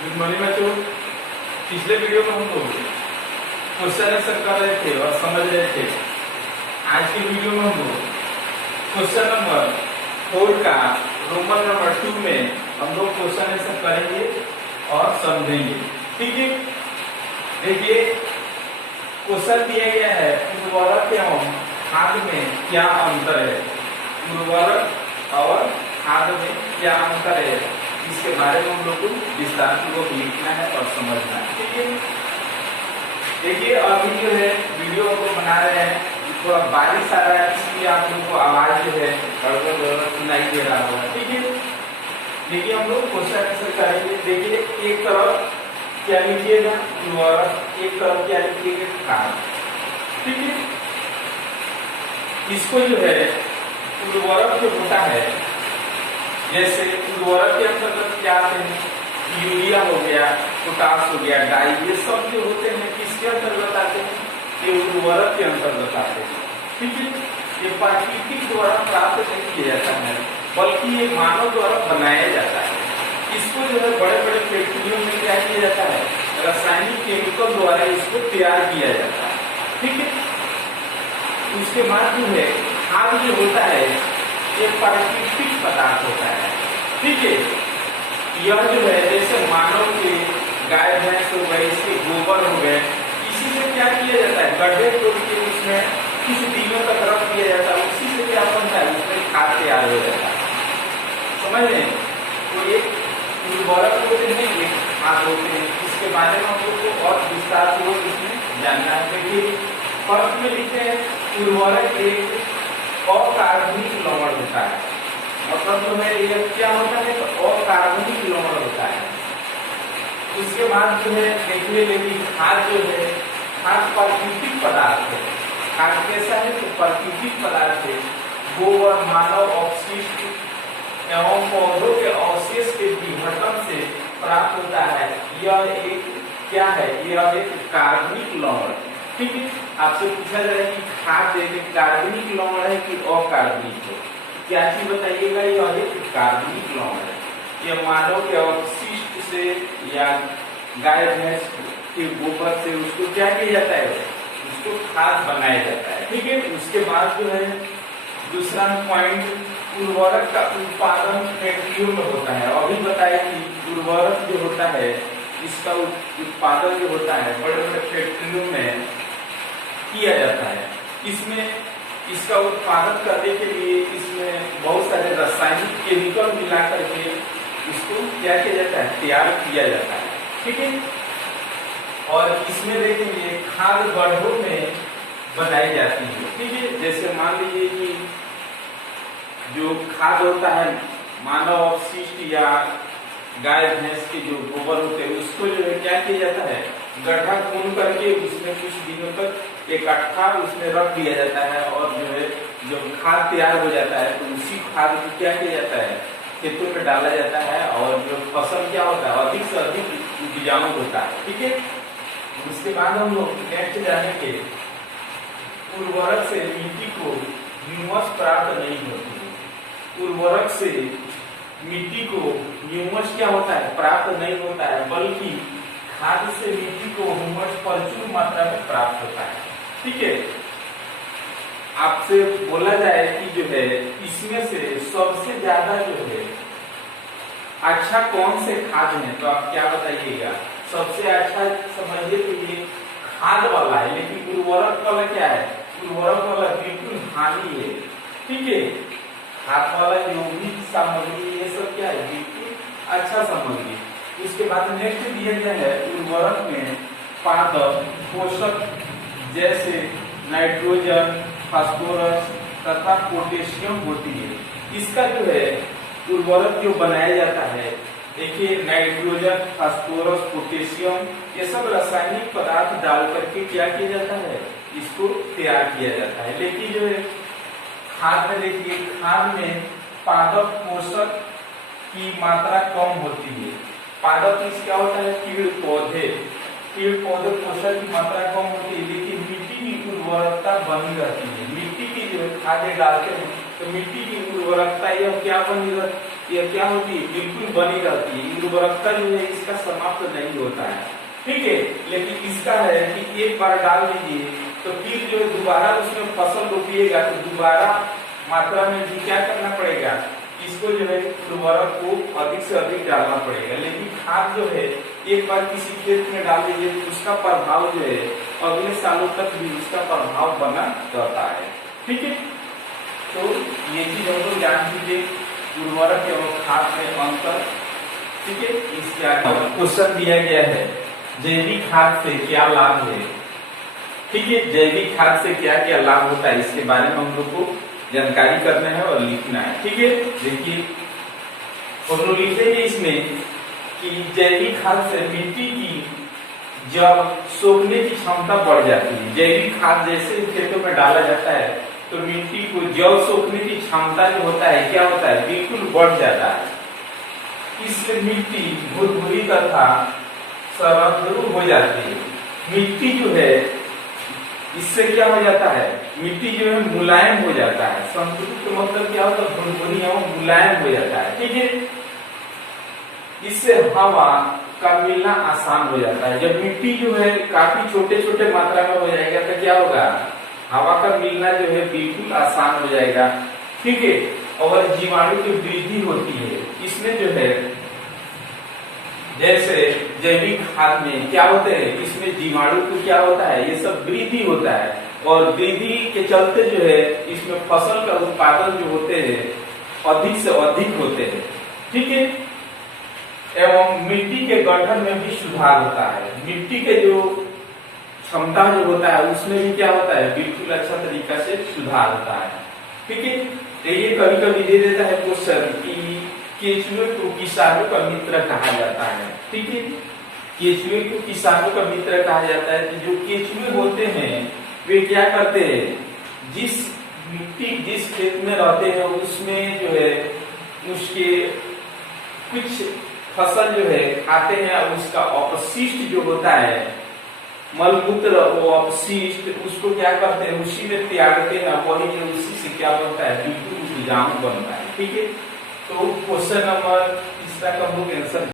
Good morning बच्चों। पिछले video में हम लोग क्वेश्चन आंसर कर रहे थे और समझ रहे थे। आज के वीडियो में हम लोग क्वेश्चन नंबर 4 का रोमन नंबर 2 में हम लोग क्वेश्चन आंसर करेंगे और समझेंगे। ठीक है, देखिए क्वेश्चन दिया गया है उर्वरक एवं खाद में क्या अंतर है। उर्वरक और खाद में क्या अंतर है, इसके बारे में हम लोग को विस्तार पूर्वक लिखना है और समझना है। ठीक है, देखिए अभी जो है वीडियो को बना रहे हैं, थोड़ा बारिश आ रहा है इसलिए आप लोगों को आवाज जो है गड़बड़ सुनाई दे रहा होगा। ठीक है, देखिए हम लोग क्वेश्चन आंसर करेंगे। देखिए एक तरफ क्या लिखिएगा उर्वरक, एक तरफ क्या लिखिएगा खाद। ठीक है, इसको जो है उर्वरक जो होता है, जैसे उर्वरक के अंतर्गत क्या आते हैं, यूरिया हो गया, पोटास हो गया, डाई, ये सब जो होते हैं किसके अंतर्गत आते हैं, ये उर्वरक के अंतर्गत आते हैं। ठीक है, ये प्राकृतिक द्वारा प्राप्त नहीं किया जाता है, बल्कि ये मानव द्वारा बनाया जाता है। इसको जो है बड़े बड़े फैक्ट्रियों में क्या किया जाता है, रासायनिक केमिकल द्वारा इसको तैयार किया जाता है। ठीक है, उसके बाद जो है खाद जो होता है ये प्राकृतिक पदार्थ होता है। ठीक है, यह जो है जैसे मानव के गाय भैंस हो गए, इसके गोबर हो गए, इसी से क्या किया जाता है, गड्ढे खोद के उसमें कुछ दिनों तक रख दिया जाता है, उसी से क्या बनता है, उसमें खाद तैयार हो जाता है। समझ रहे हैं, तो एक उर्वरक होते हैं, एक खाद होते हैं। इसके बारे में हम लोग को और विस्तार पूर्वक इसमें जानना है। देखिए फर्स्ट में लिखते हैं उर्वरक एक अकार्बनिक लवण होता है। मतलब जो है ये क्या होता है, तो अकार्बनिक लवण होता है। उसके बाद जो है देखिए लेकिन खाद जो है, खाद प्राकृतिक पदार्थ है। खाद कैसा है, तो प्राकृतिक पदार्थ है। गोबर, मानव अपशिष्ट एवं पौधों के अवशेष के विघटन से प्राप्त होता है। यह एक क्या है, यह एक कार्बनिक लवण। ठीक है, आपसे पूछा जाए कि खाद एक कार्बनिक लवण है कि अकार्बनिक है, क्या चीज बताइएगा, यह एक कार्बनिक लवण है। यह मानव के अवशिष्ट से या गाय भैंस के गोबर से उसको क्या किया जाता है, उसको खाद बनाया जाता है। ठीक है, उसके बाद जो है दूसरा पॉइंट, उर्वरक का उत्पादन फैक्ट्रियों में होता है। अभी बताया कि उर्वरक जो होता है इसका उत्पादन जो होता है बड़े बड़े फैक्ट्रियों में किया जाता है। इसमें इसका उत्पादन करने के लिए इसमें बहुत सारे रासायनिक केमिकल मिला करके इसको क्या किया जाता है, तैयार किया जाता है। ठीक है, और इसमें देखेंगे खाद गड्ढों में बनाई जाती है। ठीक है, जैसे मान लीजिए कि जो खाद होता है मानव अपशिष्ट या गाय भैंस के जो गोबर होते हैं उसको जो है क्या किया जाता है, गड्ढा खून करके उसमें कुछ दिनों तक इकट्ठा उसमें रख दिया जाता है, और जो है जब खाद तैयार हो जाता है तो उसी खाद को क्या किया जाता है, खेतों में डाला जाता है, और जो फसल क्या होता है अधिक से अधिक उपजाऊ होता है। ठीक है, उसके बाद हम लोग नेक्स्ट जानेंगे उर्वरक से मिट्टी को ह्यूमस प्राप्त नहीं होती। उर्वरक से मिट्टी को ह्यूमस क्या होता है, प्राप्त नहीं होता है, बल्कि खाद से मिट्टी को ह्यूमस प्रचुर मात्रा में प्राप्त होता है। ठीक है, आपसे बोला जाए कि जो है इसमें से सबसे ज्यादा जो है अच्छा कौन से खाद है, तो आप क्या बताइएगा, सबसे अच्छा समझिए तो ये खाद वाला है, लेकिन उर्वरक वाला क्या है, उर्वरक वाला बिल्कुल हानि है। ठीक है, खाद वाला यौगिक सामग्री ये सब क्या है, बिल्कुल अच्छा सामग्री। उसके बाद नेक्स्ट दिया गया है उर्वरक में पादप पोषक जैसे नाइट्रोजन, फास्फोरस तथा पोटेशियम होती है। इसका जो है उर्वरक जो बनाया जाता है, देखिए नाइट्रोजन, फास्फोरस, पोटेशियम ये सब रासायनिक पदार्थ डाल करके क्या किया जाता है, इसको तैयार किया जाता है। लेकिन जो है खाद में देखिए, खाद में पादप पोषक की मात्रा कम होती है। पादप क्या होता है, कीड़ पौधे पोषक की मात्रा कम होती है, लेकिन मिट्टी की उर्वरकता बनी रहती है। मिट्टी की जो खाद डालते हैं तो मिट्टी की उर्वरकता यह क्या बनी ये क्या होती है, बिल्कुल बनी रहती है, उर्वरकता जो है इसका समाप्त नहीं होता है, ठीक है। लेकिन इसका है कि एक बार डाल दीजिए तो फिर जो दोबारा उसमें फसल रोपिएगा तो दोबारा मात्रा में भी क्या करना पड़ेगा, इसको जो है उर्वरक को अधिक से अधिक डालना पड़ेगा। लेकिन खाद जो है एक बार किसी खेत में डाल दीजिए तो उसका प्रभाव जो है अगले सालों तक भी उसका प्रभाव बना रहता है, ठीक है। तो ये चीज हम लोग जान लीजिए, उर्वरक एवं खाद में अंतर, ठीक है। इसका क्वेश्चन दिया गया है, जैविक खाद से क्या लाभ है, ठीक है। जैविक खाद से क्या क्या लाभ होता है इसके बारे में हम लोग को जानकारी करना है और लिखना है, ठीक है। देखिए हम लोग लिखेंगे इसमें कि जैविक खाद से मिट्टी की जब सोखने की क्षमता बढ़ जाती है। जैविक खाद जैसे खेतों में डाला जाता है तो मिट्टी को जल सोखने की क्षमता जो होता है क्या होता है, बिल्कुल बढ़ जाता है। इससे मिट्टी भुरभुरी तथा सरल हो जाती है। मिट्टी जो है इससे क्या हो जाता है, मिट्टी जो है मुलायम हो जाता है। संतुलित का मतलब क्या होता है, भुरभुरी एवं मुलायम हो जाता है, ठीक है। इससे हवा का मिलना आसान हो जाता है। जब मिट्टी जो है काफी छोटे छोटे मात्रा में हो जाएगा तो क्या होगा, हवा का मिलना जो है बिल्कुल आसान हो जाएगा, ठीक है। और जीवाणु की वृद्धि होती है इसमें जो है, जैसे जैविक खाद में क्या होते हैं, इसमें जीवाणु को क्या होता है, ये सब वृद्धि होता है और वृद्धि के चलते जो है इसमें फसल का उत्पादन जो होते हैं अधिक से अधिक होते हैं, ठीक है। एवं मिट्टी के गठन में भी सुधार होता है। मिट्टी के जो क्षमता जो होता है उसमें भी क्या होता है, बिल्कुल अच्छा तरीका से सुधार होता है, ठीक है। तो ये कभी कभी दे देता है क्वेश्चन कि केचुए को किसानों का मित्र कहा जाता है, ठीक है। केचुए को किसानों का मित्र कहा जाता है। जो केचुए होते हैं वे क्या करते हैं, जिस मिट्टी जिस खेत में रहते हैं उसमें जो है उसके कुछ फसल जो है खाते हैं और उसका अपशिष्ट जो होता है मलमूत्र, वो अपशिष्ट उसको क्या करते हैं उसी में त्यागते हैं, वही जो उसी से क्या बनता है, बिल्कुल उपजाऊ बनता है, ठीक है। तो क्वेश्चन नंबर इसका हम लोग आंसर